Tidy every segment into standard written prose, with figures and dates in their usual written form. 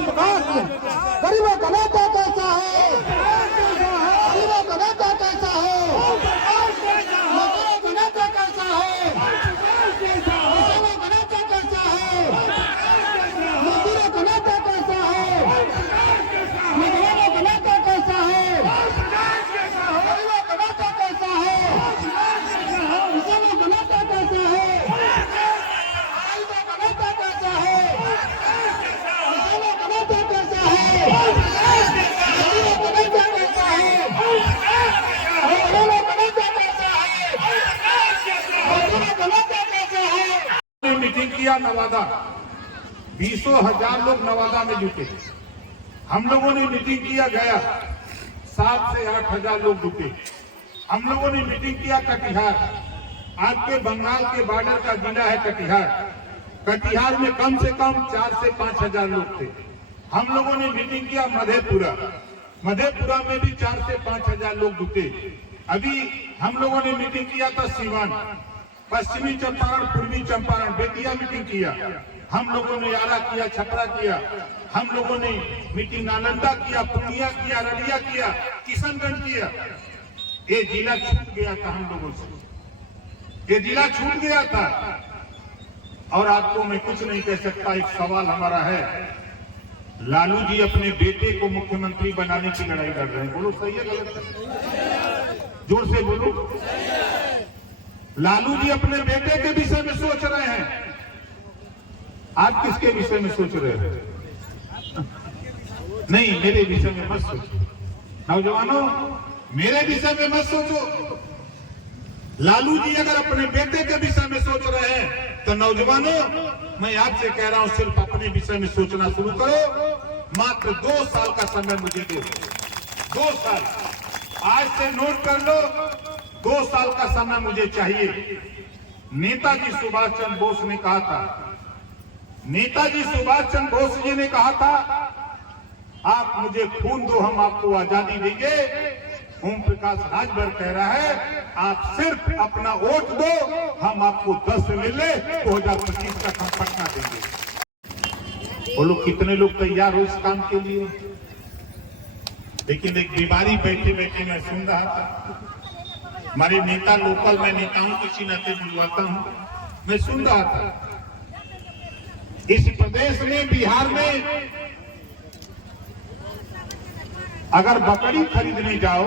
विकास गरीबों का नेता कैसा है, गरीबों का नेता कैसा है, मजदूरों का नेता कैसा है, किसानों का नेता कैसा है, मजदूरों का नेता कैसा है, नौजवानों का नेता कैसा है, गरीबों का नेता कैसा है, किसानों का नेता कैसा है, गरीबों का नेता कैसा है, किसानों का नेता कैसा है, मजदूरों का नेता कैसा है, नौजवानों का नेता कैसा है, मजदूरों का नेता कैसा है। मीटिंग किया नवादा, 20,000 लोग नवादा में जुटे। हम लोगों ने मीटिंग किया गया, 7 से 8,000 लोग जुटे। हम लोगों ने मीटिंग किया कटिहार, आपके बंगाल के बॉर्डर का जिला है कटिहार। कटिहार में कम से कम 4 से 5,000 लोग थे। हम लोगों ने मीटिंग किया मधेपुरा, मधेपुरा में भी 4 से 5,000 लोग जुटे। अभी हम लोगों ने मीटिंग किया था सीवान, पश्चिमी चंपारण, पूर्वी चंपारण, बेतिया मीटिंग किया। हम लोगों ने यारा किया, छपरा किया। हम लोगों ने मीटिंग नालंदा किया, पूर्णिया किया, अररिया किया, किशनगंज किया। ये जिला छूट गया था हम लोगों से, ये जिला छूट गया था। और आपको मैं कुछ नहीं कह सकता। एक सवाल हमारा है, लालू जी अपने बेटे को मुख्यमंत्री बनाने की लड़ाई लड़ रहे हैं, बोलो सही है गलत है? जोर से बोलो। लालू जी अपने बेटे के विषय में सोच रहे हैं, आप किसके विषय में सोच रहे हैं? नहीं, मेरे विषय में मत सोचो नौजवानों, मेरे विषय में मत सोचो। लालू जी अगर अपने बेटे के विषय में सोच रहे हैं तो नौजवानों, मैं आपसे कह रहा हूं सिर्फ अपने विषय में सोचना शुरू करो। मात्र 2 साल का समय मुझे दो, 2 साल, आज से नोट कर लो, 2 साल का समय मुझे चाहिए। नेताजी सुभाष चंद्र बोस ने कहा था, नेताजी सुभाष चंद्र बोस जी ने कहा था, आप मुझे खून दो, हम आपको आजादी देंगे। ओम प्रकाश राजभर कह रहा है, आप सिर्फ अपना वोट दो, हम आपको 10 से मिले 2025 तक हम पटना देंगे। बोलो कितने लोग तैयार हो इस काम के लिए? लेकिन एक बीमारी बैठे बैठे मैं सुन रहा था, हमारे नेता लोकल, मैं नेताओं किसी नाते बुलवाता हूं, मैं सुन रहा था इस प्रदेश में, बिहार में अगर बकरी खरीदने जाओ,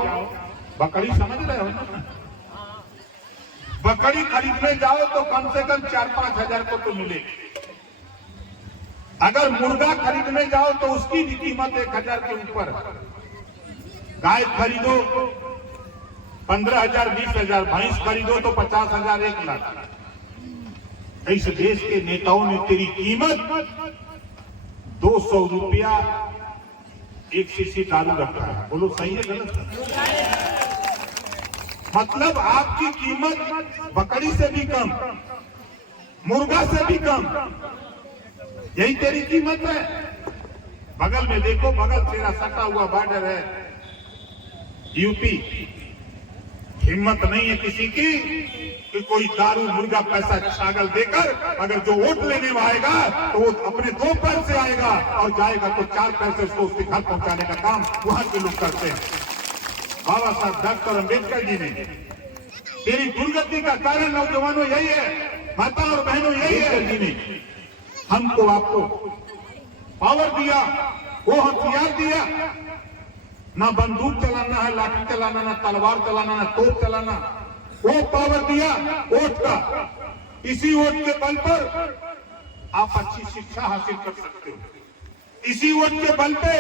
बकरी समझ रहे हो ना, बकरी खरीदने जाओ तो कम से कम 4-5 हजार को तो मिलेगी। अगर मुर्गा खरीदने जाओ तो उसकी भी कीमत 1,000 के ऊपर। गाय खरीदो 15,000, 20,000, भैंस खरीदो तो 50,000, 1 लाख। इस देश के नेताओं ने तेरी कीमत 200 रुपया 1 शीशी दारू रखा है, बोलो सही है गलत है? मतलब आपकी कीमत बकरी से भी कम, मुर्गा से भी कम, यही तेरी कीमत है। बगल में देखो, बगल तेरा सटा हुआ बॉर्डर है यूपी। हिम्मत नहीं है किसी की कि कोई दारू मुर्गा पैसा छागल देकर, अगर जो वोट लेने आएगा तो वो अपने 2 पैर से आएगा और जाएगा तो 4 पैर से उसको उसके घर पहुंचाने का काम वहां के लोग करते हैं। बाबा साहब डॉक्टर अंबेडकर जी ने, तेरी दुर्गति का कारण नौजवानों यही है, माता और बहनों यही है, जी ने हमको आपको पावर दिया, वो हथियार दिया। ना बंदूक चलाना है, लाठी चलाना, ना तलवार चलाना, ना तोप चलाना, वो पावर दिया वोट का। इसी वोट के बल पर आप अच्छी शिक्षा हासिल कर सकते हो, इसी वोट के बल पे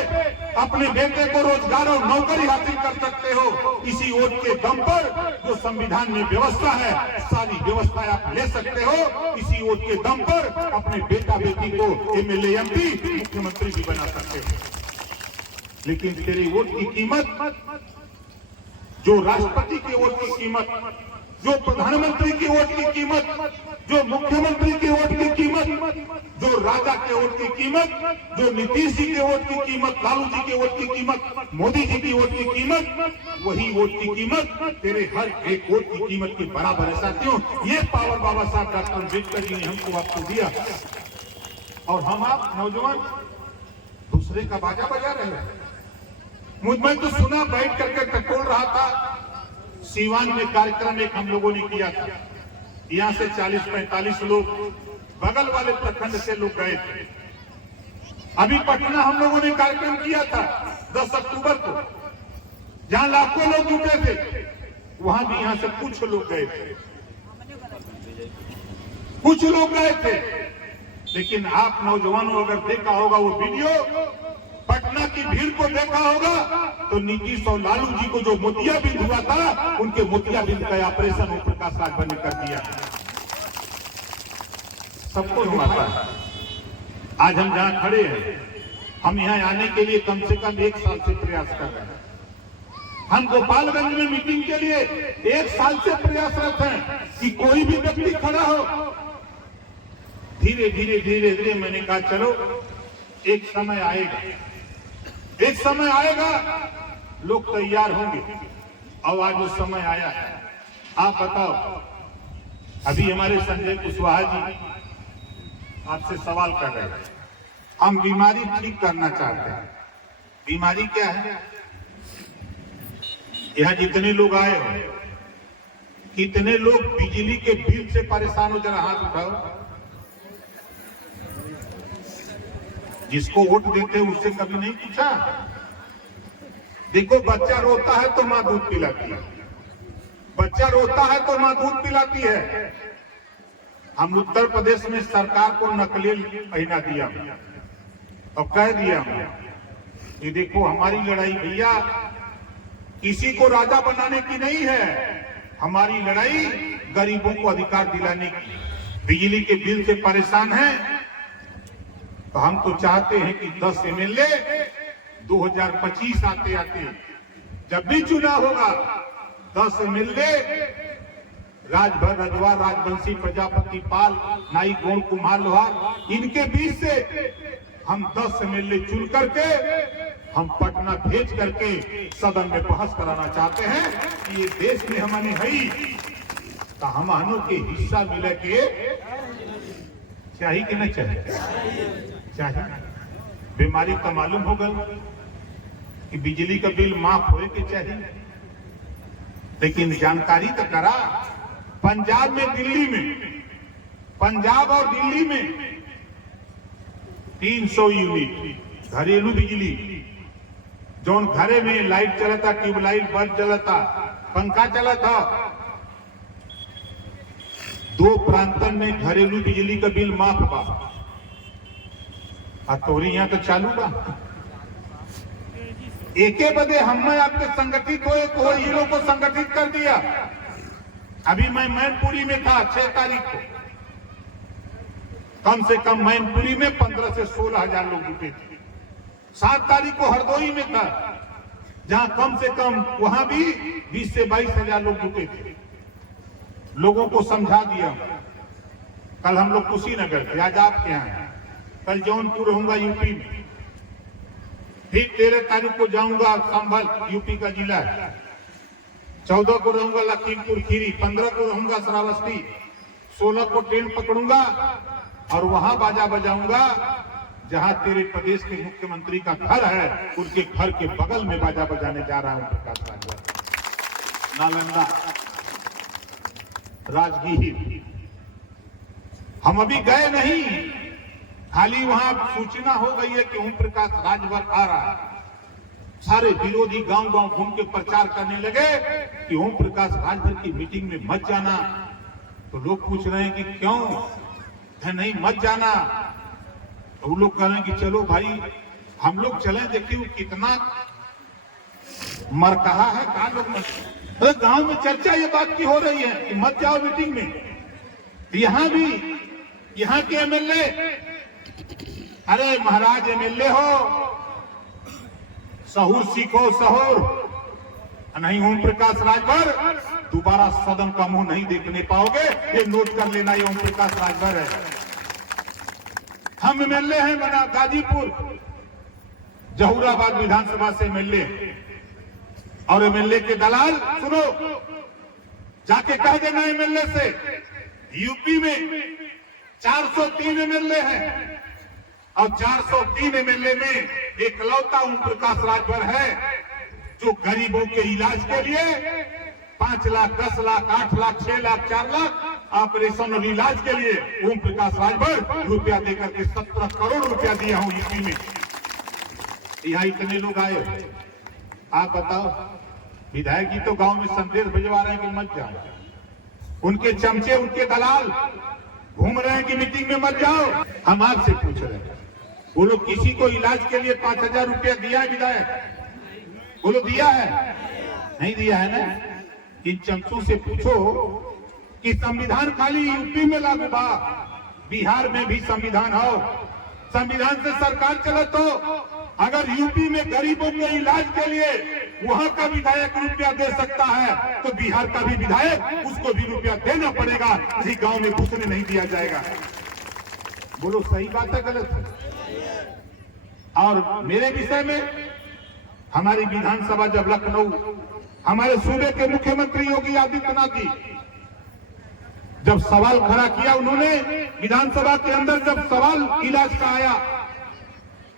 अपने बेटे को रोजगार और नौकरी हासिल कर सकते हो। इसी वोट के दम पर जो संविधान में व्यवस्था है, सारी व्यवस्था आप ले सकते हो। इसी वोट के दम पर अपने बेटा बेटी को MLA MP मुख्यमंत्री भी बना सकते हो। लेकिन तेरे वोट की कीमत, जो राष्ट्रपति के वोट की कीमत, जो प्रधानमंत्री की वोट की कीमत, जो मुख्यमंत्री के वोट की कीमत, जो राजा के वोट की कीमत, जो नीतीश जी के वोट की कीमत, लालू जी के वोट की कीमत, मोदी जी की वोट की कीमत, वही वोट की कीमत तेरे हर एक वोट की कीमत के बराबर है। साथियों, ये पावर बाबा साहब डॉक्टर अम्बेडकर जी ने हमको आपको दिया। और हम आप नौजवान दूसरे का बाजा बजा रहे हैं। मैं तो सुना बैठ करके टटोल रहा था। सीवान में कार्यक्रम एक हम लोगों ने किया था, यहाँ से 40-45 लोग, बगल वाले प्रखंड से लोग गए थे। अभी पटना हम लोगों ने कार्यक्रम किया था 10 अक्टूबर को, जहां लाखों लोग जुटे थे, वहां भी यहाँ से कुछ लोग गए थे, कुछ लोग गए थे। लेकिन आप नौजवानों अगर देखा होगा वो वीडियो, पटना की भीड़ को देखा होगा, तो नीतीश और लालू जी को जो मोतियाबिंद हुआ था, उनके मोतियाबिंद का ऑपरेशन ओम प्रकाश राजभर ने कर दिया। सबको हुआ था। आज हम जहां खड़े हैं, हम यहां आने के लिए कम से कम 1 साल से प्रयास कर रहे हैं। हम गोपालगंज में मीटिंग के लिए 1 साल से प्रयासरत हैं कि कोई भी व्यक्ति खड़ा हो। धीरे धीरे धीरे धीरे मैंने कहा चलो एक समय आएगा, एक समय आएगा, लोग तैयार होंगे। और आज वो समय आया है। आप बताओ, अभी हमारे संजय कुशवाहा जी आपसे सवाल कर रहे हैं, हम बीमारी ठीक करना चाहते हैं। बीमारी क्या है? यहाँ जितने लोग आए हो, कितने लोग बिजली के बिल से परेशान हो? जरा हाथ उठाओ। जिसको वोट देते हैं उससे कभी नहीं पूछा? देखो, बच्चा रोता है तो माँ दूध पिलाती है, बच्चा रोता है तो माँ दूध पिलाती है। हम उत्तर प्रदेश में सरकार को नकली पहना दिया और कह दिया ये देखो हमारी लड़ाई भैया किसी को राजा बनाने की नहीं है, हमारी लड़ाई गरीबों को अधिकार दिलाने की। बिजली के बिल से परेशान हैं तो हम तो चाहते हैं कि 10 MLA 2025 आते आते जब भी चुनाव होगा, 10 MLA राजभर, रजवा, राजवंशी, प्रजापति पाल, नाई, गौड़, कुम्हार, लोहार, इनके बीच से हम 10 MLA चुन करके हम पटना भेज करके सदन में बहस कराना चाहते हैं कि ये देश में हमारे है तो हमानों के हिस्सा मिले के चाहिए कि नहीं चाहिए? चाहिए। बीमारी का मालूम होगा कि बिजली का बिल माफ होए के चाहिए, लेकिन जानकारी तो करा। पंजाब में, दिल्ली में, पंजाब और दिल्ली में 300 यूनिट घरेलू बिजली, जो घरे में लाइट चलता, ट्यूबलाइट, बल्ब चलता, पंखा चलता, 2 प्रांतन में घरेलू बिजली का बिल माफ बा। तोरी यहाँ तो चालू बा। एके बदे हमने आपके संगठित हो हीरो को संगठित कर दिया। अभी मैं मैनपुरी में था 6 तारीख को, कम से कम मैनपुरी में 15 से 16 हजार लोग जुटे थे। 7 तारीख को हरदोई में था, जहां कम से कम वहां भी 20 से 22 हजार लोग जुटे थे। लोगों को समझा दिया। कल हम लोग कुशीनगर थे, आज आपके यहाँ हैं। कल जौनपुर रहूंगा यूपी में, फिर 13 तारीख को जाऊंगा संभल, यूपी का जिला है। 14 को रहूंगा लखीमपुर खीरी, 15 को रहूंगा श्रावस्ती, 16 को ट्रेन पकड़ूंगा और वहां बाजा बजाऊंगा जहां तेरे प्रदेश के मुख्यमंत्री का घर है, उनके घर के बगल में बाजा बजाने जा रहा हूं। प्रकाश राजभर, नालंदा, राजगीर। हम अभी गए नहीं, खाली वहां सूचना हो गई है कि ओम प्रकाश राजभर आ रहा है। सारे विरोधी गांव गांव घूम के प्रचार करने लगे कि ओम प्रकाश राजभर की मीटिंग में मत जाना। तो लोग पूछ रहे हैं कि क्यों है, नहीं मत जाना। तो वो लोग कह रहे हैं कि चलो भाई हम लोग चलें, देखिए वो कितना मर कहा है। कहा लोग अरे गांव में चर्चा ये बात की हो रही है कि मत जाओ मीटिंग में। यहां भी यहां के MLA, अरे महाराज MLA हो, सहूर सीखो, सहूर। नहीं ओम प्रकाश राजभर दोबारा सदन का मुंह नहीं देखने पाओगे, ये नोट कर लेना, ये ओम प्रकाश राजभर है। हम MLA हैं बना गाजीपुर, जहूराबाद विधानसभा से MLA, और MLA के दलाल सुनो, जाके कह देना MLA से, यूपी में 403 MLA हैं, और 403 एमएलए में एकलौता ओम प्रकाश राजभर है जो गरीबों के इलाज के लिए 5 लाख, 10 लाख, 8 लाख, 6 लाख, 4 लाख ऑपरेशन और इलाज के लिए ओम प्रकाश राजभर रुपया देकर के 17 करोड़ रुपया दिया हूं यूपी में। यहाँ इतने लोग आए, आप बताओ, विधायक जी तो गांव में संदेश भिजवा रहे हैं कि मत जाओ, उनके चमचे, उनके दलाल घूम रहे हैं कि मीटिंग में मत जाओ। हम आपसे पूछ रहे हैं, बोलो किसी को इलाज के लिए 5,000 रुपया दिया है विधायक? बोलो दिया है? नहीं दिया है ना? इन चमचों से पूछो कि संविधान खाली यूपी में लागू बा, बिहार में भी संविधान हो, संविधान से सरकार चले, तो अगर यूपी में गरीबों के इलाज के लिए वहां का विधायक रुपया दे सकता है तो बिहार का भी विधायक उसको भी रुपया देना पड़ेगा, किसी गांव में घुसने नहीं दिया जाएगा। बोलो सही बात है गलत है? और मेरे विषय में हमारी विधानसभा जब लखनऊ, हमारे सूबे के मुख्यमंत्री योगी आदित्यनाथ जी जब सवाल खड़ा किया, उन्होंने विधानसभा के अंदर जब सवाल इलाज का आया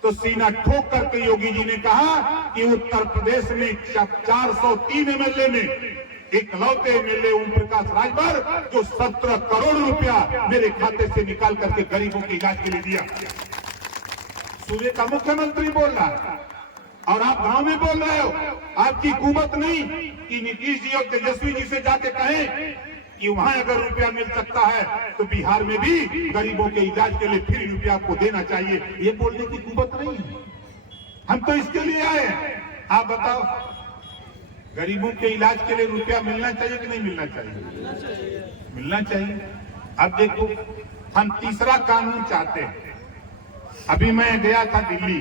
तो सीना ठोक करके योगी जी ने कहा कि उत्तर प्रदेश में 403 एमएलए में एकलौते एमएलए ओम प्रकाश राजभर जो 17 करोड़ रुपया मेरे खाते से निकाल करके गरीबों के इलाज के लिए दिया। सूबे का मुख्यमंत्री बोल रहा है और आप गांव में बोल रहे हो। आपकी हुकूमत नहीं कि नीतीश जी और तेजस्वी जी से जाके कहें कि वहां अगर रुपया मिल सकता है तो बिहार में भी गरीबों के इलाज के लिए फ्री रुपया आपको देना चाहिए, ये बोलने की हुकूमत नहीं है। हम तो इसके लिए आए हैं। आप बताओ, गरीबों के इलाज के लिए रुपया मिलना चाहिए कि नहीं मिलना चाहिए? मिलना चाहिए। अब देखो, हम तीसरा कानून चाहते हैं। अभी मैं गया था दिल्ली,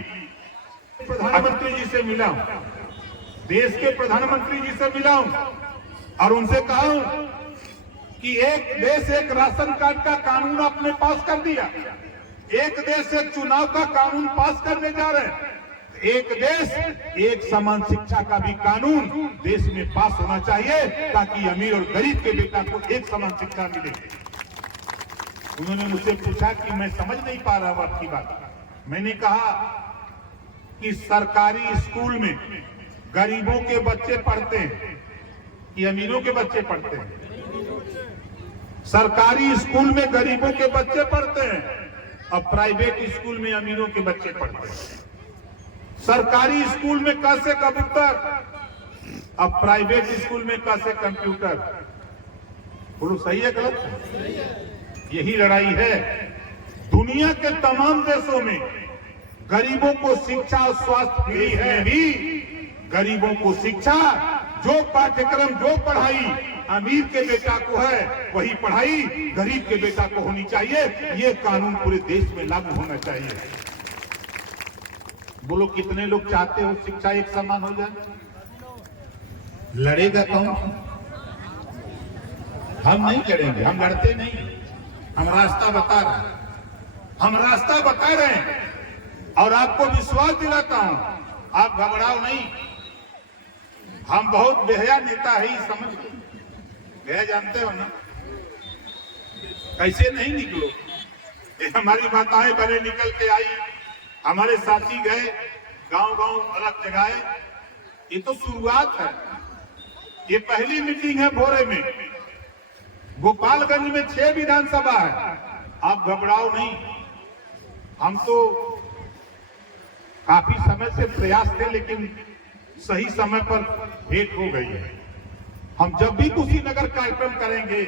प्रधानमंत्री जी से मिला हूं, देश के प्रधानमंत्री जी से मिला हूं और उनसे कहा हूं कि एक देश एक राशन कार्ड का कानून आपने पास कर दिया, एक देश एक चुनाव का कानून पास करने जा रहे हैं, एक देश एक समान शिक्षा का भी कानून देश में पास होना चाहिए ताकि अमीर और गरीब के बेटा को एक समान शिक्षा मिले। उन्होंने मुझसे पूछा कि मैं समझ नहीं पा रहा हूं आपकी बात। मैंने कहा कि सरकारी स्कूल में गरीबों के बच्चे पढ़ते हैं कि अमीरों के बच्चे पढ़ते हैं? सरकारी स्कूल में गरीबों के बच्चे पढ़ते हैं और प्राइवेट स्कूल में अमीरों के बच्चे पढ़ते हैं। सरकारी स्कूल में कैसे कबूतर और प्राइवेट स्कूल में कैसे कंप्यूटर? बोलो सही है गलत है? यही लड़ाई है। दुनिया के तमाम देशों में गरीबों को शिक्षा और स्वास्थ्य फ्री है, भी गरीबों को शिक्षा, जो पाठ्यक्रम, जो पढ़ाई अमीर के बेटा को है वही पढ़ाई गरीब के बेटा को होनी चाहिए। ये कानून पूरे देश में लागू होना चाहिए। बोलो कितने लोग चाहते हो शिक्षा एक समान हो जाए? लड़ेगा कौन? हम नहीं लड़ेंगे, हम लड़ते नहीं, हम रास्ता बता रहे हैं, हम रास्ता बता रहे हैं और आपको विश्वास दिलाता हूं, आप घबराओ नहीं। हम बहुत बेहया नेता है, ही समझ लो। बेहया जानते हो ना, कैसे नहीं निकलो। ये हमारी माताएं बहनें निकल के आई, हमारे साथी गए गांव गांव अलग जगह। ये तो शुरुआत है, ये पहली मीटिंग है भोरे में। गोपालगंज में 6 विधानसभा है, आप घबराओ नहीं। हम तो काफी समय से प्रयास थे लेकिन सही समय पर भेंट हो गई है। हम जब भी कुशीनगर कार्यक्रम करेंगे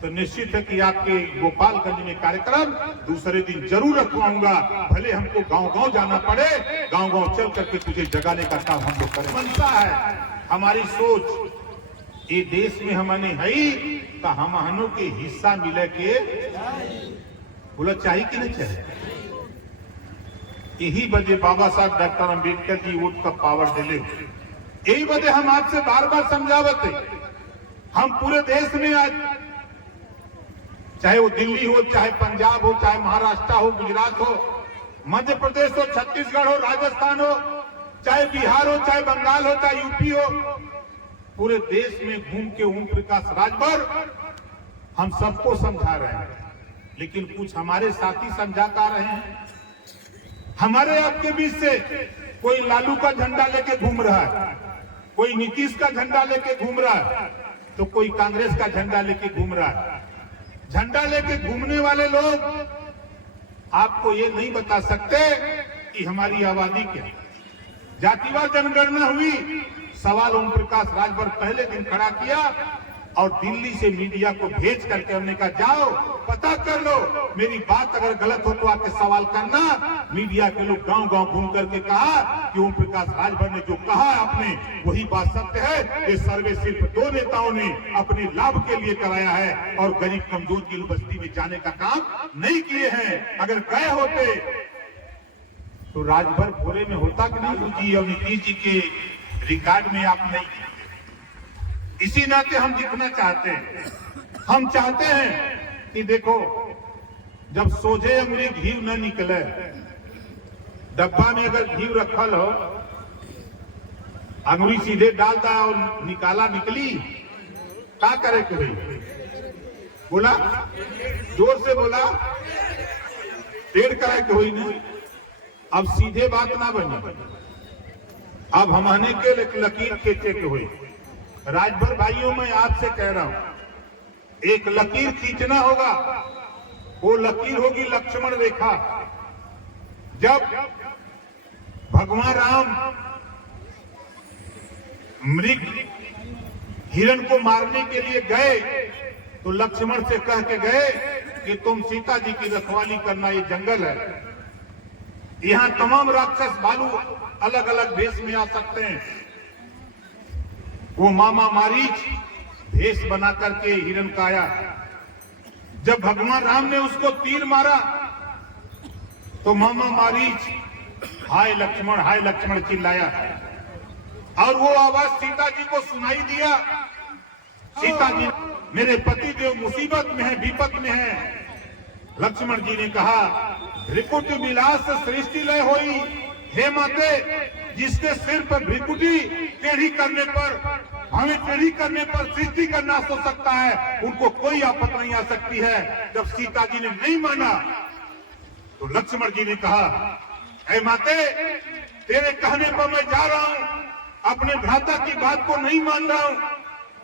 तो निश्चित है कि आपके गोपालगंज में कार्यक्रम दूसरे दिन जरूर रखवाऊंगा, भले हमको गांव-गांव जाना पड़े, गांव-गांव चल करके तुझे जगाने का काम हम लोग करें। मनसा है हमारी सोच, ये देश में हमने है तो हमनो के हिस्सा मिले के बोला चाहिए कि नहीं चाहिए। यही वजह बाबा साहब डॉक्टर अम्बेडकर जी वोट का पावर दिले, यही वजह हम आपसे बार बार समझावते। हम पूरे देश में आज, चाहे वो दिल्ली हो, चाहे पंजाब हो, चाहे महाराष्ट्र हो, गुजरात हो, मध्य प्रदेश हो, छत्तीसगढ़ हो, राजस्थान हो, चाहे बिहार हो, चाहे बंगाल हो, चाहे यूपी हो, पूरे देश में घूम के ओम प्रकाश राजभर हम सबको समझा रहे हैं। लेकिन कुछ हमारे साथी समझा पा रहे हैं हमारे आपके बीच से कोई लालू का झंडा लेके घूम रहा है, कोई नीतीश का झंडा लेके घूम रहा है, तो कोई कांग्रेस का झंडा लेके घूम रहा है। झंडा लेके घूमने वाले लोग आपको ये नहीं बता सकते कि हमारी आबादी क्या है। जातिवार जनगणना हुई, सवाल ओम प्रकाश राजभर पहले दिन खड़ा किया और दिल्ली से मीडिया को भेज करके हमने कहा जाओ पता कर लो, मेरी बात अगर गलत हो तो आके सवाल करना। मीडिया के लोग गांव गांव घूम करके कहा कि ओम प्रकाश राजभर ने जो कहा आपने वही बात सत्य है। ये सर्वे सिर्फ 2 नेताओं ने अपने लाभ के लिए कराया है और गरीब कमजोर की बस्ती में जाने का काम नहीं किए हैं। अगर गए होते तो राजभर पूरे में होता कि नहीं जी और नीतीश जी के रिकॉर्ड में आप नहीं दिखते। इसी नाते हम दिखना चाहते हैं। हम चाहते हैं कि देखो जब सोझे अंगुरी घी न निकले, डब्बा में अगर घी रखल हो, अंगुरी सीधे डालता और निकाला निकली, क्या करे कि भाई बोला जोर से बोला टेढ़ करे कि हुई नहीं। अब सीधे बात ना बनी, अब हमने के लकीर खींचे के हुई। राजभर भाइयों मैं आपसे कह रहा हूं, एक लकीर खींचना होगा, वो लकीर होगी लक्ष्मण रेखा। जब भगवान राम मृग हिरण को मारने के लिए गए तो लक्ष्मण से कह के गए कि तुम सीता जी की रखवाली करना, ये जंगल है, यहाँ तमाम राक्षस भालू अलग अलग भेष में आ सकते हैं। वो मामा मारीच भेष बना करके हिरण का आया। जब भगवान राम ने उसको तीर मारा तो मामा मारीच हाय लक्ष्मण चिल्लाया और वो आवाज सीता जी को सुनाई दिया। सीता जी मेरे पति देव मुसीबत में है, विपत में है। लक्ष्मण जी ने कहा भ्रिकुटी विलास सृष्टि लय होई, हे माते जिसके सिर पर भ्रिकुटी टेढ़ी करने पर, हमें टेढ़ी करने पर सृष्टि का नाश हो सकता है, उनको कोई आपत्ति नहीं आ सकती है। जब सीता जी ने नहीं माना तो लक्ष्मण जी ने कहा हे माते तेरे कहने पर मैं जा रहा हूं, अपने भ्राता की बात को नहीं मान रहा हूं,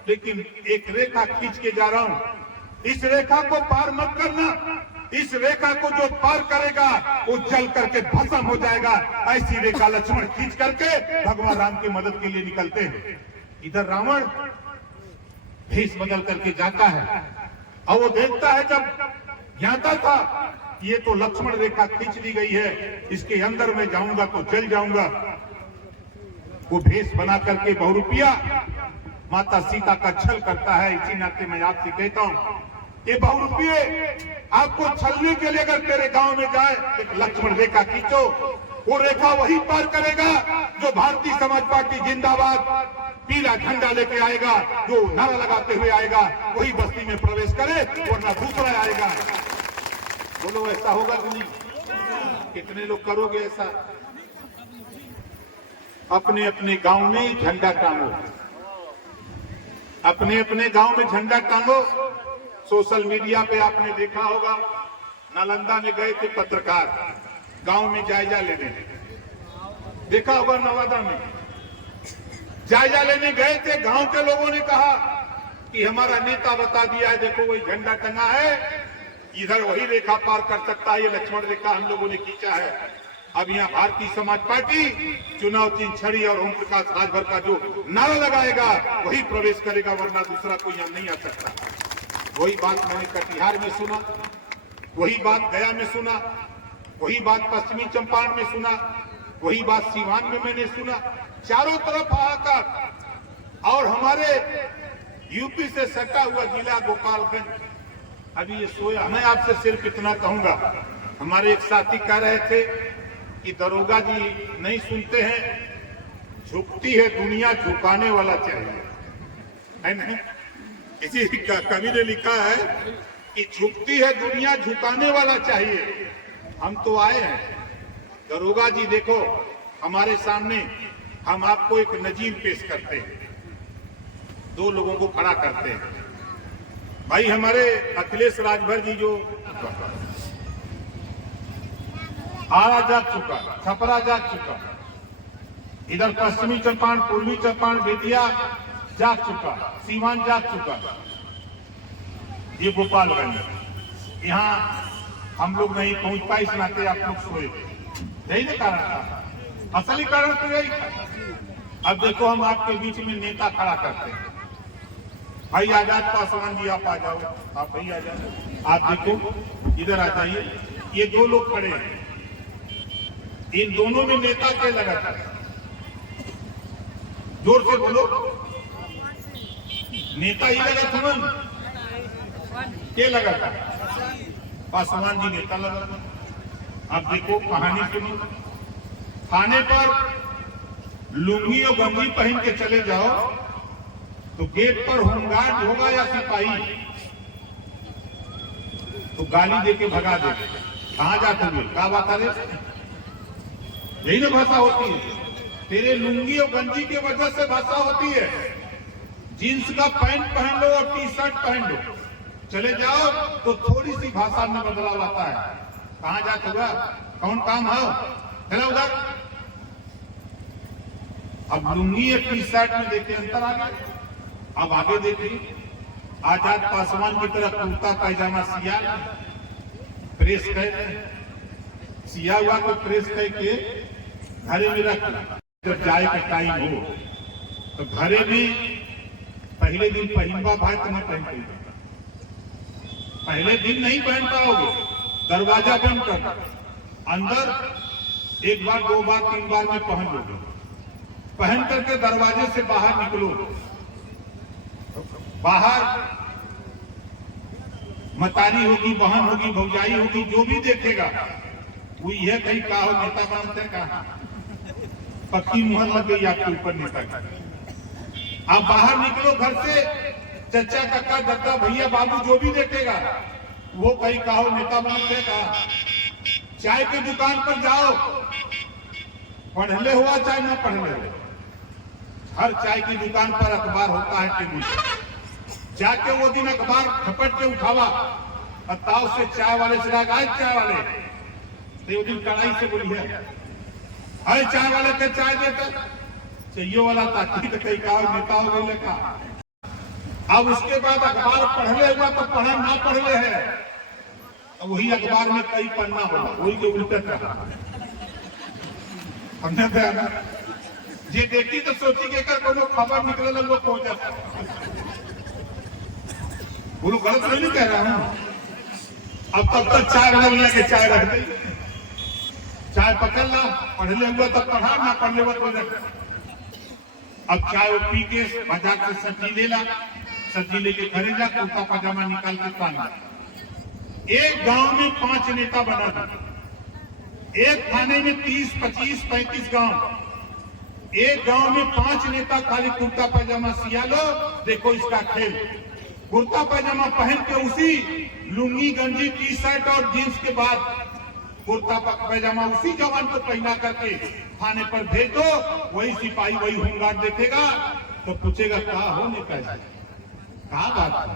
लेकिन एक रेखा खींच के जा रहा हूं। इस रेखा को पार मत करना, इस रेखा को जो पार करेगा वो जल करके भस्म हो जाएगा। ऐसी रेखा लक्ष्मण खींच करके भगवान राम की मदद के लिए निकलते हैं। इधर रावण भेष बदल करके जाता है और वो देखता है, जब ज्ञाता था ये तो लक्ष्मण रेखा खींच ली गई है, इसके अंदर मैं जाऊंगा तो जल जाऊंगा। वो भेष बना करके बहुरूपिया माता सीता का छल करता है। इसी नाते मैं आपसे कहता हूं, ये बहुरूपिये आपको छलने के लिए अगर तेरे गांव में जाए, एक लक्ष्मण रेखा खींचो, वो रेखा वही पार करेगा जो भारतीय समाज पार्टी जिंदाबाद पीला झंडा लेके आएगा, जो नारा लगाते हुए आएगा, वही बस्ती में प्रवेश करे, वरना दूसरा आएगा। बोलो ऐसा होगा कि नहीं? कितने लोग करोगे ऐसा? अपने अपने गांव में झंडा टांगो, अपने अपने गांव में झंडा टांगो। सोशल मीडिया पे आपने देखा होगा, नालंदा में गए थे पत्रकार गांव में जायजा लेने, देखा होगा नवादा में जायजा लेने गए थे। गांव के लोगों ने कहा कि हमारा नेता बता दिया है, देखो वही झंडा टंगा है, इधर वही रेखा पार कर सकता है, ये लक्ष्मण रेखा हम लोगों ने खींचा है। अब यहाँ भारतीय समाज पार्टी चुनाव चिन्ह छड़ी और ओम प्रकाश राजभर का जो नारा लगाएगा वही प्रवेश करेगा, वरना दूसरा कोई यहाँ नहीं आ सकता। वही बात मैंने कटिहार में सुना, वही बात गया में सुना, वही बात पश्चिमी चंपारण में सुना, वही बात सीवान में मैंने सुना। चारों तरफ हाहाकार। और हमारे यूपी से सटा हुआ जिला गोपालगंज अभी ये सोया। मैं आपसे सिर्फ इतना कहूंगा, हमारे एक साथी कह रहे थे कि दरोगा जी नहीं सुनते हैं, झुकती है दुनिया झुकाने वाला चाहिए, है नहीं? किसी कवि ने लिखा है कि झुकती है दुनिया झुकाने वाला चाहिए। हम तो आए हैं दरोगा जी, देखो हमारे सामने हम आपको एक नजीर पेश करते हैं, 2 लोगों को खड़ा करते हैं। भाई हमारे अखिलेश राजभर जी जो आरा जाग चुका, छपरा जाग चुका, इधर पश्चिमी चंपारण, पूर्वी चंपारण, बेतिया जाग चुका, सीवान जाग चुका, ये गोपालगंज। यहाँ हम लोग नहीं पहुंच पाए, इस नाते आप लोग सोए। यही ना कारण था, असली कारण तो यही था। अब देखो हम आपके बीच में नेता खड़ा करते हैं, भाई आजाद पासवान जी आप आ जाओ, आप भाई आ जाओ, आप देखो इधर आ जाइए, ये दो लोग खड़े हैं, इन दोनों में नेता क्या लगा था? जोर से बोलो, नेता ही लगा था मन, क्या लगा था? पासवान जी नेता लगा था। अब देखो कहानी सुनो, थाने पर लुंगी और गंजी पहन के चले जाओ तो गेट पर होमगार्ड होगा या सिपाही, तो गाली देके भगा दे। कहां जाते हुए क्या बात है? यही ना भाषा होती है, तेरे लुंगी और गंजी की वजह से भाषा होती है। जींस का पैंट पहन लो और टी शर्ट पहन लो, चले जाओ तो थोड़ी सी भाषा में बदलाव आता है। कहां जाते हुआ, कौन काम है, चला उधर। अब लुंगी और टी शर्ट में देखिए अंतर आ गया। अब आगे देखिए, आजाद पासवान की तरफ कुर्ता पैजामा सिया, प्रेस कह, सिया हुआ को प्रेस कह के घरे में रख। जब जाए का टाइम हो तो घरे में पहले दिन पहनवा भाई तो न पहन पाएंगे, पहले दिन नहीं पहन पाओगे, दरवाजा बंद कर, अंदर एक बार, दो बार, तीन बार में पहन लोगे, पहन करके दरवाजे से बाहर निकलो। बाहर मतारी होगी, बहन होगी, भौजाई होगी, जो भी देखेगा वो यह कहीं का हो नेता बनते का, पक्की मुहर लग गई आपके ऊपर नेता की। आप बाहर निकलो घर से, चचा, काका, दादा, भैया, बाबू जो भी देखेगा वो कहीं का हो नेता बनते का। चाय की दुकान पर जाओ, पढ़ले हुआ चाहे ना पढ़ले हो, हर चाय की दुकान पर अखबार होता है, टीवी। जाके वो दिन अखबार खपट के उठावा और ताव से चाय वाले से आज चाय वाले, तो वो दिन कड़ाई से बोली है, अरे चाय वाले के चाय देता चाहिए वाला ताकि तो कई का नेता हो गए का। अब उसके बाद अखबार पढ़ले हुआ तो पढ़ा ना पढ़ले है, तो वही अखबार में कई पन्ना होगा, वही के उल्टे रहा। हमने ये देखी तो सोची के कर कोनो खबर निकले लोग पहुंच जाता। बोलो गलत नहीं कह रहा हूं। अब तब तक चाय रख लिया के चाय रख दी, चाय पकड़ ला, पढ़ले हुआ तो पढ़ा, ना पढ़ले हुआ तो रख। अब चाय वो पी के बाजार से सब्जी ले ला, सब्जी लेके घरे जा, कुर्ता पजामा निकाल के पहन। एक गांव में 5 नेता बना था, एक थाने में 30, 25, 35 गांव, एक गांव में 5 नेता खाली कुर्ता पैजामा सिया लो। देखो इसका खेल, कुर्ता पैजामा पहन के उसी लुंगी, गंजी, टी शर्ट और जींस के बाद कुर्ता पैजामा उसी जवान को पहना करके थाने पर भेज दो, वही सिपाही, वही होमगार्ड देखेगा तो पूछेगा कहा हो नेताजी, कहा बात है,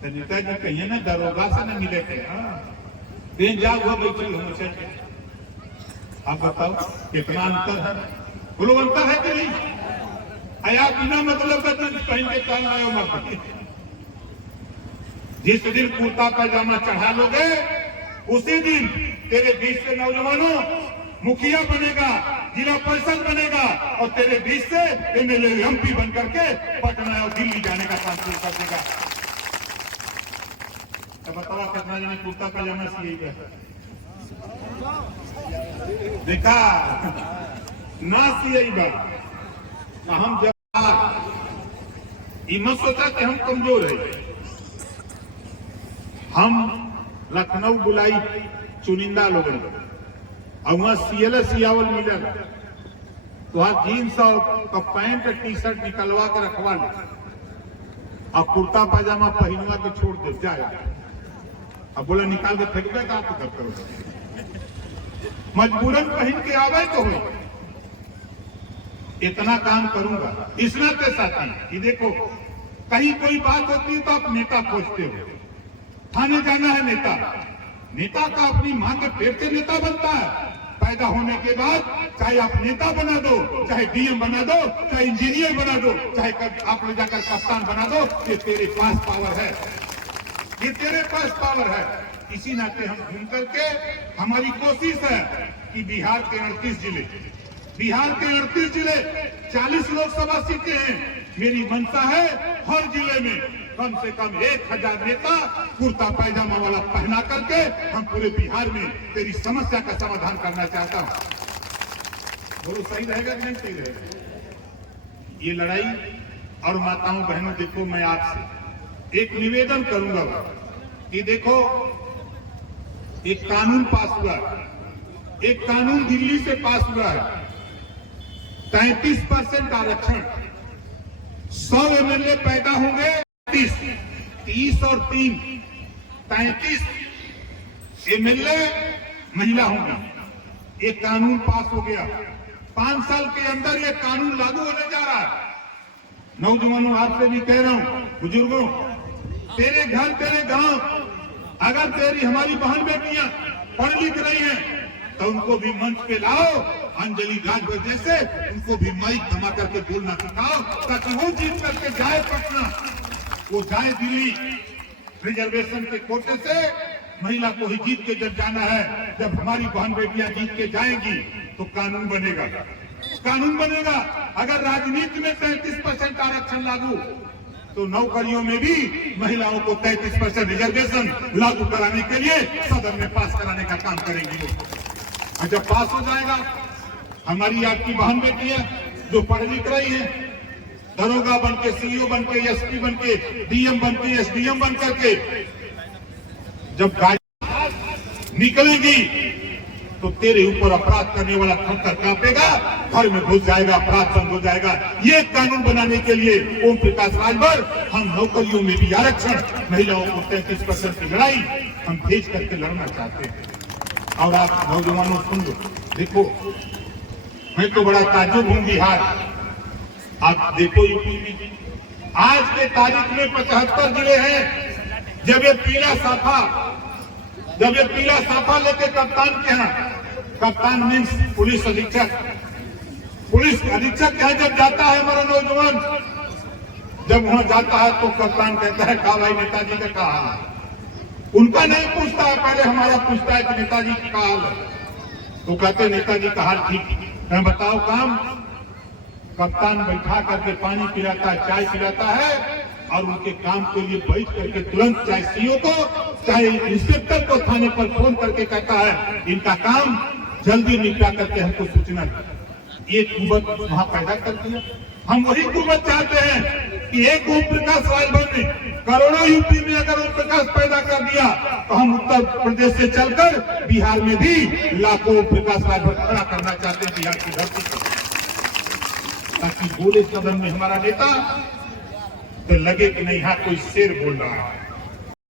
तो नेताजी कहिए ना दरोगा से न मिले थे, दिन जा हुआ बैठे हो। आप बताओ कितना अंतर है, बोलो अंतर है कि नहीं? आया बिना मतलब का पहन के चल रहे हो मत। जिस दिन कुर्ता पैजामा चढ़ा लोगे उसी दिन तेरे बीच से नौजवानों मुखिया बनेगा, जिला परिषद बनेगा और तेरे बीच से एमएलए, एमपी बन करके पटना और दिल्ली जाने का काम शुरू कर देगा। तो बताओ कितना जने कुर्ता पैजामा सिएगा? देखा ना सिएगा। हम जब मत सोचा कि हम कमजोर है, हम लखनऊ बुलाई चुनिंदा लोग और वहां सीएल सियावल मिलल तो वहां जीन्स और पैंट टी शर्ट निकलवा के रखवा ले और कुर्ता पैजामा पहनवा के छोड़ दे जाए। अब बोला निकाल के फेंक दे का तो करो, मजबूरन पहन के आवे तो हो। इतना काम करूंगा इस नाते साथी कि देखो कहीं कोई बात होती है तो आप नेता खोजते हो, थाने जाना है नेता, नेता का अपनी मां के पेट से नेता बनता है। पैदा होने के बाद चाहे आप नेता बना दो, चाहे डीएम बना दो, चाहे इंजीनियर बना दो, चाहे आप ले जाकर कप्तान बना दो, ये तेरे पास पावर है, ये तेरे पास पावर है। इसी नाते हम घूम करके हमारी कोशिश है कि बिहार के 38 जिले 40 लोकसभा सीटें हैं। मेरी मंशा है हर जिले में कम से कम 1000 नेता कुर्ता पैजामा वाला पहना करके हम पूरे बिहार में तेरी समस्या का समाधान करना चाहता हूं। बोलो सही रहेगा कि नहीं सही रहेगा? ये लड़ाई और माताओं बहनों, देखो मैं आपसे एक निवेदन करूंगा कि देखो एक कानून पास हुआ है, एक कानून दिल्ली से पास हुआ है, 33% आरक्षण, 100 एमएलए पैदा होंगे, 30 और 3 33 एमएलए महिला होंगी। एक कानून पास हो गया, 5 साल के अंदर ये कानून लागू होने जा रहा है। नौजवानों, आपसे भी कह रहा हूं, बुजुर्गों, तेरे घर तेरे गांव अगर तेरी हमारी बहन बेटियां पढ़ लिख रही हैं तो उनको भी मंच पे लाओ, अंजलि राजभर जैसे उनको भी माइक थमा करके बोलना सिखाओ, ताकि वो जीत करके जाए पटना, वो जाए दिल्ली। रिजर्वेशन के कोटे से महिला को ही जीत के जब जाना है, जब हमारी बहन बेटियां जीत के जाएंगी तो कानून बनेगा, कानून बनेगा। अगर राजनीति में 33% आरक्षण लागू, तो नौकरियों में भी महिलाओं को 33% रिजर्वेशन लागू कराने के लिए सदन में पास कराने का काम करेंगी वो। और जब पास हो जाएगा, हमारी आपकी बहन बेटियां जो पढ़ लिख रही है, दरोगा बन के, सीईओ बन के, एसपी बन के, डीएम बन के, एसडीएम बन करके जब गाड़ी निकलेंगी तो तेरे ऊपर अपराध करने वाला थर कांपेगा, घर में घुस जाएगा, अपराध बंद हो जाएगा। ये कानून बनाने के लिए ओम प्रकाश राजभर हम नौकरियों में भी आरक्षण, महिलाओं को 33% की लड़ाई हम भेज करके लड़ना चाहते हैं। और आप नौजवानों सुन लो, देखो मैं तो बड़ा ताज्जुब हूं बिहार, आप देखो यूपी में आज के तारीख में 75 जिले हैं। जब ये पीला साफा लेके कप्तान के यहाँ, कप्तान मीन्स पुलिस अधीक्षक यहाँ जब जाता है हमारा नौजवान, जब वहां जाता है तो कप्तान कहता है कहा भाई नेताजी का क्या हाल है। उनका नहीं पूछता है, पहले हमारा पूछता है कि नेताजी की क्या हाल है, तो कहते नेताजी का हाल ठीक। मैं बताओ काम, कप्तान बैठा करके पानी पिलाता है, चाय पिलाता है, और उनके काम के लिए बैठ करके तुरंत चाहे सीओ को, चाहे इंस्पेक्टर को थाने पर फोन करके कहता है इनका काम जल्दी निपटा करके हमको सूचना दे। ये कुवत वहां पैदा कर दिया। हम वही कुवत चाहते हैं कि एक ओम प्रकाश राजभर ने करोड़ों यूपी में अगर ओम प्रकाश पैदा कर दिया, तो हम उत्तर प्रदेश से चलकर बिहार में भी लाखों ओम प्रकाश राजभर खड़ा करना चाहते हैं बिहार की धरती पर, ताकि बोले सदन में हमारा नेता तो लगे कि नहीं, हाँ कोई शेर बोल रहा है,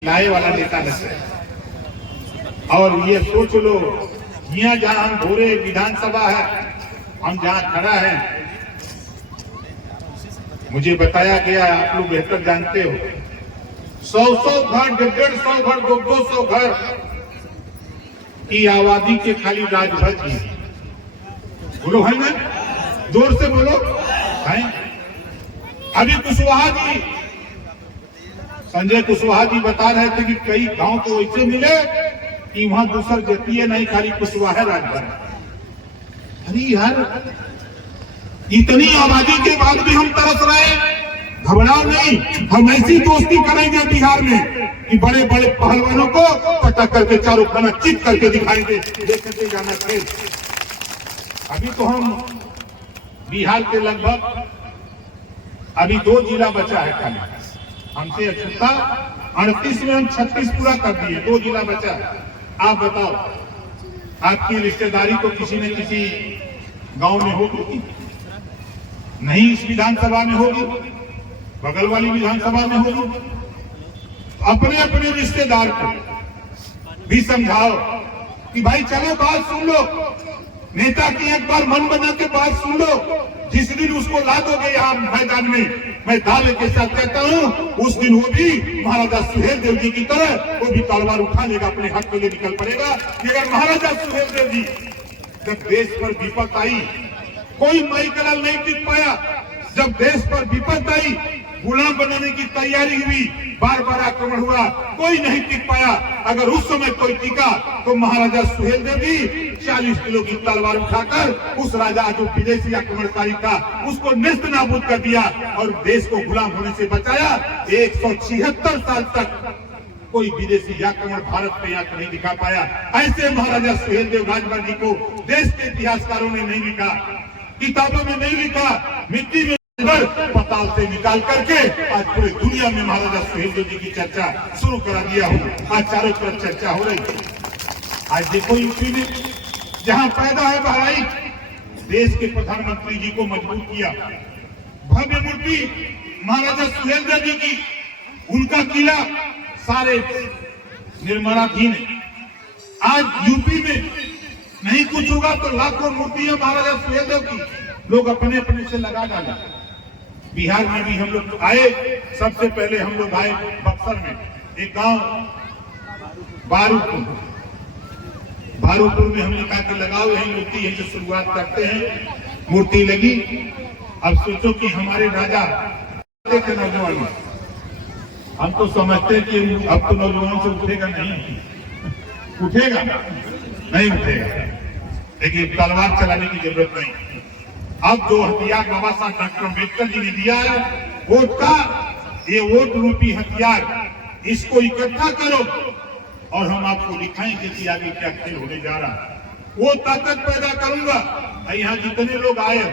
लाए वाला नेता नहीं। और ये सोच लो, यहाँ जहां हम भोरे विधानसभा है, हम जहां खड़ा है, मुझे बताया गया, आप लोग बेहतर जानते हो, 100 घर, 150 घर, 200 घर की आबादी के खाली राजभर की। बोलो है ना, जोर से बोलो है। अभी कुशवाहा जी, संजय कुशवाहा जी बता रहे थे कि कई गांव तो ऐसे मिले कि वहां दूसर जातीय नहीं, खाली कुशवाहा राजभर। अरे यार, इतनी आबादी के बाद भी हम तरस रहे, घबराओ नहीं, हम ऐसी दोस्ती करेंगे बिहार में कि बड़े बड़े पहलवानों को पटक करके चारों खाना चित करके दिखाएंगे, देखते जाना खेल। अभी तो हम बिहार के लगभग अभी 2 जिला बचा है खाली, हमसे अछूता 38 में हम 36 पूरा कर दिए, 2 जिला बचा है। आप बताओ, आपकी रिश्तेदारी तो किसी न किसी गांव में होगी, नहीं इस विधानसभा में होगी, बगल वाली विधानसभा में होगी। अपने अपने रिश्तेदार को भी समझाओ कि भाई चलो बात सुन लो, नेता की एक बार मन बना के बात सुन लो, जिस दिन उसको ला दोगे यहाँ मैदान में, मैं दावे के साथ कहता हूँ उस दिन वो भी महाराजा सुहेलदेव जी की तरह वो भी तलवार उठा लेगा, अपने हाथ के लिए निकल पड़ेगा। कि अगर महाराजा सुहेलदेव जी जब देश पर विपत्ति आई, कोई माई कलाल नहीं टिक पाया, जब देश पर विपत्ति आई, गुलाम बनाने की तैयारी हुई, बार बार आक्रमण हुआ, कोई नहीं टिक पाया। अगर उस समय कोई टिका तो महाराजा सुहेलदेव जी 40 किलो की तलवार उठाकर उस राजा जो विदेशी आक्रमणकारी था उसको नेस्त नाबूद कर दिया और देश को गुलाम होने से बचाया। 176 साल तक कोई विदेशी आक्रमण भारत पे आकर नहीं दिखा पाया। ऐसे महाराजा सुहेलदेव राजभर जी को देश के इतिहासकारों ने नहीं लिखा, किताबों में नहीं लिखा, मिट्टी में पताल से निकाल करके आज पूरी दुनिया में महाराजा सुहेलदेव जी की चर्चा शुरू करा दिया हूँ। आज चारों तरफ चर्चा हो रही है। आज देखो यूपी में जहाँ पैदा है बहराइच, देश के प्रधानमंत्री जी को मजबूर किया, भव्य मूर्ति महाराजा सुहेलदेव जी की, उनका किला सारे निर्माणाधीन है। आज यूपी में नहीं कुछ होगा तो लाखों मूर्तियां महाराजा सुहेलदेव की लोग अपने अपने से लगा डाला। बिहार में भी हम लोग आए, सबसे पहले हम लोग आए बक्सर में, एक गांव बारूपुर में हमने कहा कि लगाओ यही मूर्ति, यही से शुरुआत करते हैं। मूर्ति लगी। अब सोचो कि हमारे राजा के नौजवान, हम तो समझते कि अब तो नौजवान से उठेगा नहीं, उठेगा नहीं उठेगा, लेकिन तलवार चलाने की जरूरत नहीं। अब जो हथियार बाबा साहब डॉक्टर अम्बेडकर जी ने दिया है वोट का, ये वोट रूपी हथियार, इसको इकट्ठा करो और हम आपको दिखाएंगे कि आगे क्या खेल होने जा रहा है। वो ताकत पैदा करूंगा। यहाँ जितने लोग आए,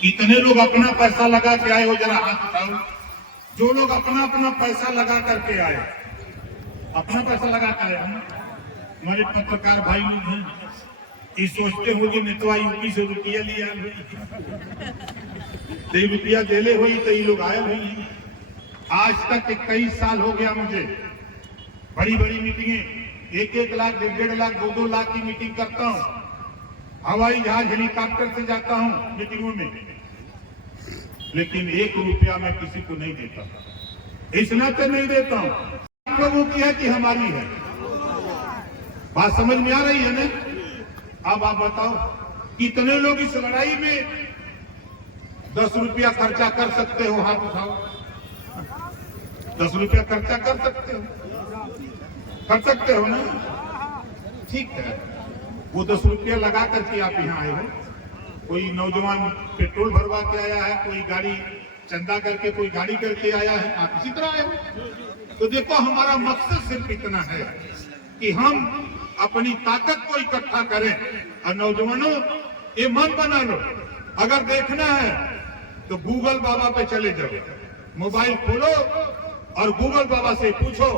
कितने लोग अपना पैसा लगा के आए हो, जरा हाथ उठाओ। जो लोग अपना अपना पैसा लगा करके आए, अपना पैसा लगा कर आए, हमारे पत्रकार भाई लोग हैं, ये सोचते हो कि नेतवा यूपी से रुपया लिया, रुपया देले हुई तो ये लोग आए हुई। आज तक 21 साल हो गया मुझे, बड़ी बड़ी मीटिंगें, 1-1 लाख, 1.5 लाख, 2-2 लाख की मीटिंग करता हूँ, हवाई जहाज हेलीकॉप्टर से जाता हूँ मीटिंगों में, लेकिन 1 रुपया मैं किसी को नहीं देता। इस नाते नहीं देता हूँ लोगों की है कि हमारी है। बात समझ में आ रही है ना? अब आप बताओ कितने लोग इस लड़ाई में 10 रुपया खर्चा कर सकते हो? हाथ उठाओ। 10 रुपया खर्चा कर सकते हो ना? ठीक है, वो 10 रुपया लगा करके आप यहाँ आए हो। कोई नौजवान पेट्रोल भरवा के आया है, कोई गाड़ी चंदा करके, कोई गाड़ी करके आया है, आप इसी तरह आए हो। तो देखो हमारा मकसद सिर्फ इतना है कि हम अपनी ताकत को इकट्ठा करें। और नौजवानों ये मन बना लो, अगर देखना है तो गूगल बाबा पे चले जाओ, मोबाइल खोलो और गूगल बाबा से पूछो।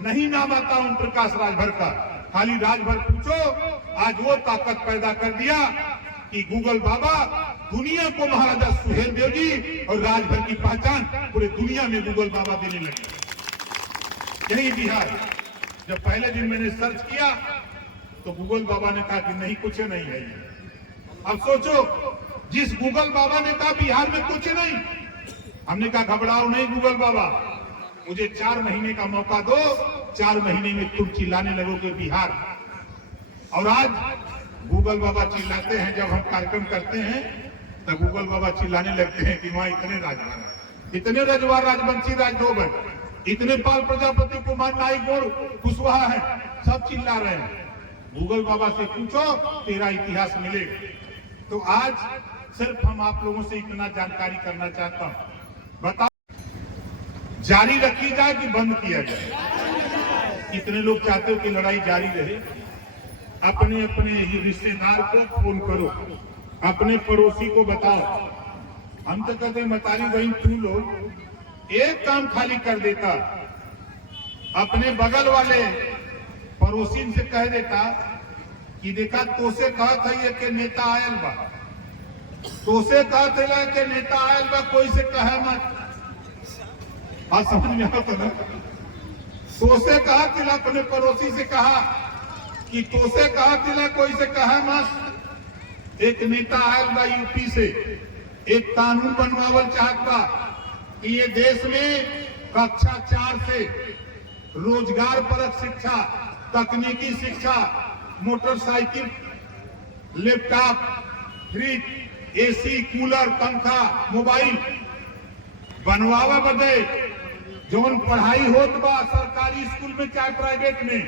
नहीं नाम आता ओम प्रकाश राजभर का, खाली राजभर पूछो। आज वो ताकत पैदा कर दिया कि गूगल बाबा दुनिया को महाराजा सुहेलदेव जी और राजभर की पहचान पूरे दुनिया में गूगल बाबा देने लगे। यही बिहार, जब पहले दिन मैंने सर्च किया तो गूगल बाबा ने कहा कि नहीं, कुछ नहीं है। अब सोचो, जिस गूगल बाबा ने कहा बिहार में कुछ नहीं, हमने कहा घबराओ नहीं गूगल बाबा, मुझे 4 महीने का मौका दो, 4 महीने में तुम चिल्लाने लगोगे बिहार। और आज गूगल बाबा चिल्लाते हैं, जब हम कार्यक्रम करते हैं तो गूगल बाबा चिल्लाने लगते हैं कि वहां इतने राजवार, इतने रजवार, राजवंशी राजधोबन, इतने पाल प्रजापति, कुमार नाइक, कुशवाहा है, सब चिल्ला रहे हैं। गूगल बाबा से पूछो, तेरा इतिहास मिलेगा। तो आज सिर्फ हम आप लोगों से इतना जानकारी करना चाहता हूं, बताओ जारी रखी जाए कि बंद किया जाए? कितने लोग चाहते हो कि लड़ाई जारी रहे? अपने अपने ही रिश्तेदार को फोन करो, अपने पड़ोसी को बताओ। हम तो कहते मतारी बहन तू लोग एक काम खाली कर देता, अपने बगल वाले पड़ोसी से कह देता कि देखा तोसे कहा था ये के नेता आयल बा, तोसे कहा था के नेता आयल बा, कोई से कहा मत। आज समझ में आता ना? तोसे कहा तिला, अपने पड़ोसी से कहा कि तोसे कहा तिला, कोई से कहा मत। एक नेता आयल बा यूपी से, एक कानून बनवावल चाहता कि ये देश में कक्षा 4 से रोजगार परक शिक्षा, तकनीकी शिक्षा, motorcycle, laptop, fridge, AC, cooler, पंखा, मोबाइल बनवावा बदे जौन पढ़ाई होत बा सरकारी स्कूल में चाहे प्राइवेट में,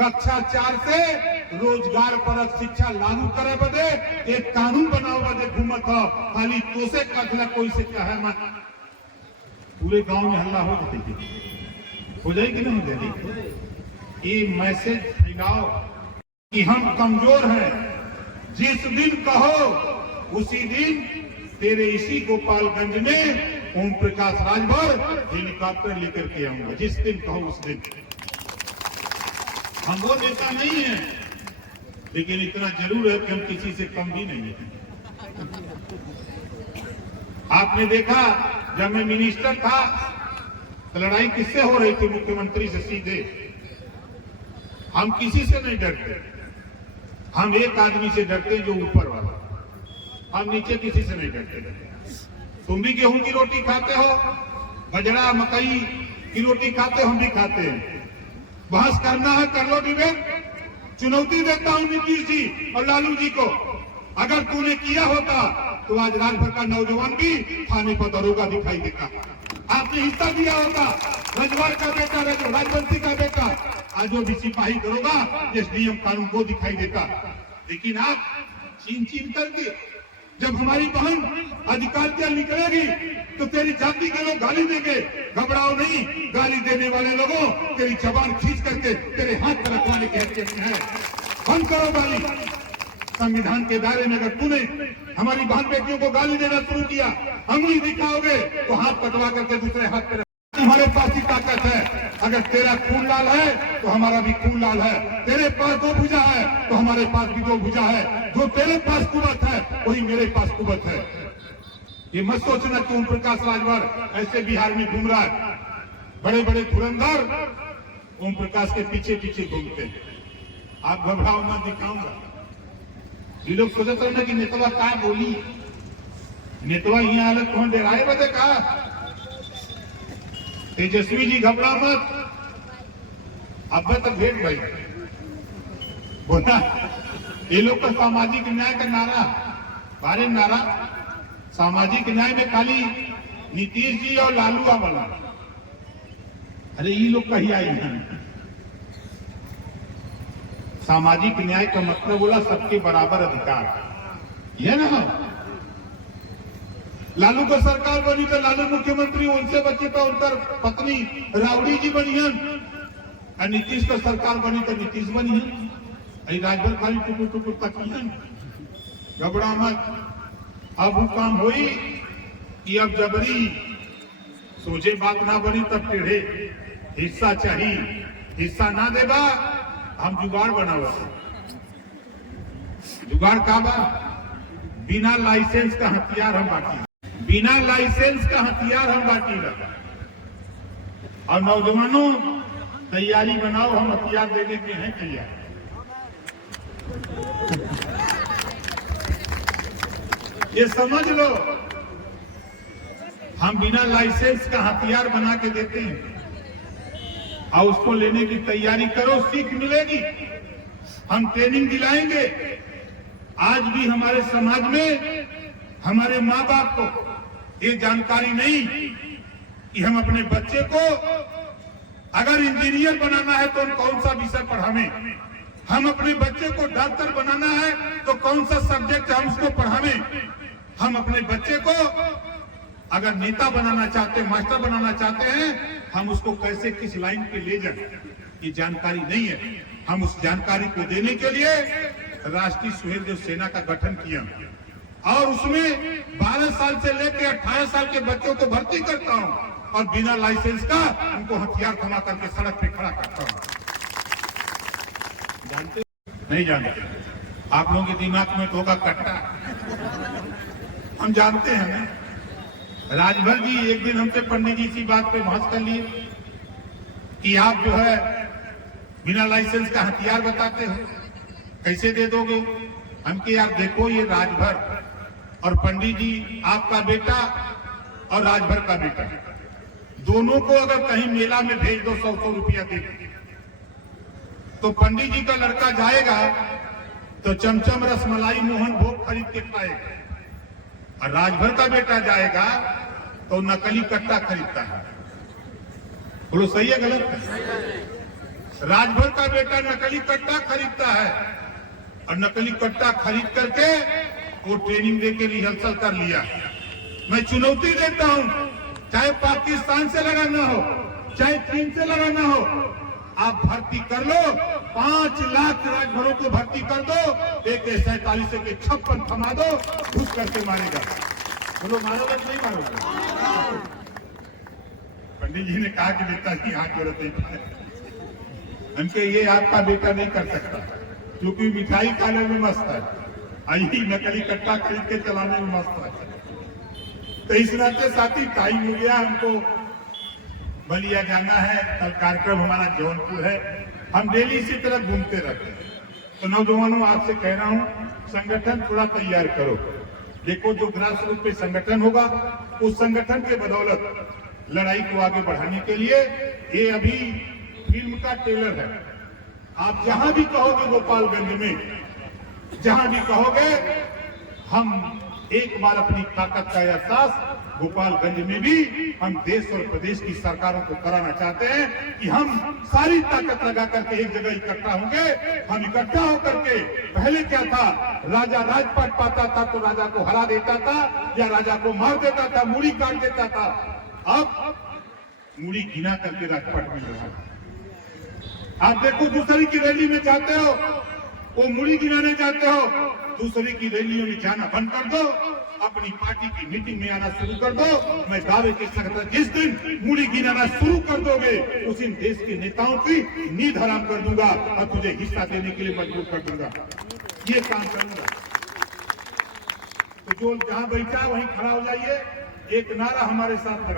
कक्षा 4 से रोजगार परक शिक्षा लागू करे बदे एक कानून बनाओ बदे घूमत हो। खाली तो से कथला कोई से कहे मत, पूरे गांव में हल्ला हो जाएगी कि नहीं हो जाएगी। ये मैसेज फैलाओ कि हम कमजोर हैं, जिस दिन कहो उसी दिन तेरे इसी गोपालगंज में ओम प्रकाश राजभर हेलीकॉप्टर लेकर के आऊंगा, जिस दिन कहो उस दिन। हम वो नेता नहीं है, लेकिन इतना जरूर है कि हम किसी से कम भी नहीं है। आपने देखा जब मैं मिनिस्टर था तो लड़ाई किससे हो रही थी? मुख्यमंत्री से सीधे। हम किसी से नहीं डरते, हम एक आदमी से डरते जो ऊपर वाला, हम नीचे किसी से नहीं डरते। तुम भी गेहूं की रोटी खाते हो, बजरा मकई की रोटी खाते हो, हम भी खाते हैं। बहस करना है कर लो डिबेट, चुनौती देता हूं नीतीश जी और लालू जी को। अगर तूने किया होता तो आज राजभर का नौजवान भी थाने पर दरोगा दिखाई देता। आपने हिस्सा दिया होता, रजवार का बेटा, राजवंशी का बेटा, आज जो भी सिपाही दरोगा एसडीएम कानून को दिखाई देता। लेकिन आप छीन छीन करके जब हमारी बहन अधिकार क्या निकलेगी तो तेरी जाति के लोग गाली देंगे। घबराओ नहीं, गाली देने वाले लोगों तेरी जबान खींच करके तेरे हाथ पर रखवाने की हैसियत में है। बंद करो गाली। संविधान के दायरे में अगर तूने हमारी बहन बेटियों को गाली देना शुरू किया, अंगुली दिखाओगे तो हाथ कटवा करके दूसरे हाथ पे हमारे पास ही ताकत है। अगर तेरा खून लाल है तो हमारा भी खून लाल है। तेरे पास 2 भुजा है तो हमारे पास भी 2 भुजा है। जो तेरे पास कुवत है वही मेरे पास कुवत है। ये मत सोचना कि ओम प्रकाश राजभर ऐसे बिहार में घूम रहा है। बड़े बड़े धुरंधर ओम प्रकाश के पीछे पीछे घूमते हैं। आप घबराओ मत, दिखाऊंगा। ये लोग सोचते रहे कि नेतवा क्या बोली, नेतवा यहाँ हालत कौन दे रहा है बदे कहा। तेजस्वी जी घबरा मत, अब तक भेंट भाई बोला। ये लोग का सामाजिक न्याय का नारा, बारे नारा सामाजिक न्याय में खाली नीतीश जी और लालू वाला। अरे ये लोग कहीं आई हैं। सामाजिक न्याय का मतलब बोला सबके बराबर अधिकार, यह ना। लालू को सरकार बनी तो लालू मुख्यमंत्री, उनसे बचे तो उनकर पत्नी राबड़ी जी बनी है, और नीतीश को सरकार बनी तो नीतीश बनी है। राजभर खाली टुकुर टुकुर तक है। घबरा मत, अब वो काम हुई कि अब जबरी सोचे बात ना बनी तब टेढ़े। हिस्सा चाहिए, हिस्सा ना देबा हम जुगाड़ बनावा। जुगाड़ का बा? बिना लाइसेंस का हथियार हम बाकी, बिना लाइसेंस का हथियार हम बाकी लगा। और नौजवानों तैयारी बनाओ, हम हथियार देने के हैं तैयार। ये समझ लो, हम बिना लाइसेंस का हथियार बना के देते हैं और उसको लेने की तैयारी करो, सीख मिलेगी। हम ट्रेनिंग दिलाएंगे। आज भी हमारे समाज में हमारे माँ बाप को ये जानकारी नहीं कि हम अपने बच्चे को अगर इंजीनियर बनाना है तो कौन सा विषय पढ़ावें, हम अपने बच्चे को डॉक्टर बनाना है तो कौन सा सब्जेक्ट हम उसको पढ़ावें, हम अपने बच्चे को अगर नेता बनाना चाहते हैं, मास्टर बनाना चाहते हैं, हम उसको कैसे किस लाइन पे ले जाए, ये जानकारी नहीं है। हम उस जानकारी को देने के लिए राष्ट्रीय स्वयं देव सेना का गठन किया और उसमें 12 साल से लेकर 18 साल के बच्चों को भर्ती करता हूं और बिना लाइसेंस का उनको हथियार थमा करके सड़क पे खड़ा करता हूं। जानते नहीं जानते? आप लोगों के दिमाग में होगा कट्टा, हम जानते हैं ना। राजभर जी एक दिन हमसे पंडित जी इसी बात पे बहस कर लिए कि आप जो है बिना लाइसेंस का हथियार बताते हो, कैसे दे दोगे? हमके यार देखो ये राजभर और पंडित जी आपका बेटा और राजभर का बेटा दोनों को अगर कहीं मेला में भेज दो 100-100 रुपया दे तो पंडित जी का लड़का जाएगा तो चमचम रसमलाई मोहन भोग खरीद के खाएगा और राजभर का बेटा जाएगा तो नकली कट्टा खरीदता है। बोलो सही है गलत है? राजभर का बेटा नकली कट्टा खरीदता है और नकली कट्टा खरीद करके वो ट्रेनिंग देके रिहर्सल कर लिया। मैं चुनौती देता हूं, चाहे पाकिस्तान से लगाना हो चाहे चीन से लगाना हो, आप भर्ती कर लो, 5 लाख राजभरों को भर्ती कर दो, AK-47 के 56 थमा दो, घुस करके मारेगा। बोलो मारोगे नहीं मारोगे? पंडित जी ने कहा कि बेटा की हाथ जोड़ते ही पाए उनके ये आपका बेटा नहीं कर सकता क्योंकि मिठाई खाने में मस्त है, आई नकली कट्टा खरीद के चलाने में मस्त है। तो इस नाते साथी टाइम हो गया, हमको बलिया जाना है, कल कार्यक्रम हमारा जौनपुर है, हम डेली इसी तरह घूमते रहते हैं। तो नौजवानों आपसे कह रहा हूं संगठन थोड़ा तैयार करो। देखो जो ग्रास रूट पे संगठन होगा उस संगठन के बदौलत लड़ाई को आगे बढ़ाने के लिए ये अभी फिल्म का ट्रेलर है। आप जहां भी कहोगे गोपालगंज में, जहां भी कहोगे, हम एक बार अपनी ताकत का एहसास गोपालगंज में भी हम देश और प्रदेश की सरकारों को कराना चाहते हैं कि हम सारी ताकत लगा करके एक जगह इकट्ठा होंगे। हम इकट्ठा होकर के, पहले क्या था, राजा राजपाट पाता था तो राजा को हरा देता था या राजा को मार देता था, मूड़ी काट देता था। अब मूड़ी गिना करके राजपाट मिल रहा है। आप देखो दूसरे की रैली में जाते हो, वो मूड़ी गिनाने जाते हो, दूसरे की रैलियों में जाना बंद कर दो, अपनी पार्टी की मीटिंग में आना शुरू कर दो। मैं दावे के सकता, जिस दिन मूड़ी गिनाना शुरू कर दोगे उस दिन देश के नेताओं की नींद हराम कर दूंगा और तुझे हिस्सा देने के लिए मजबूर कर दूंगा। ये काम करूंगा। तो जो जहां बैठा वहीं खड़ा हो जाइए, एक नारा हमारे साथ लगाइए।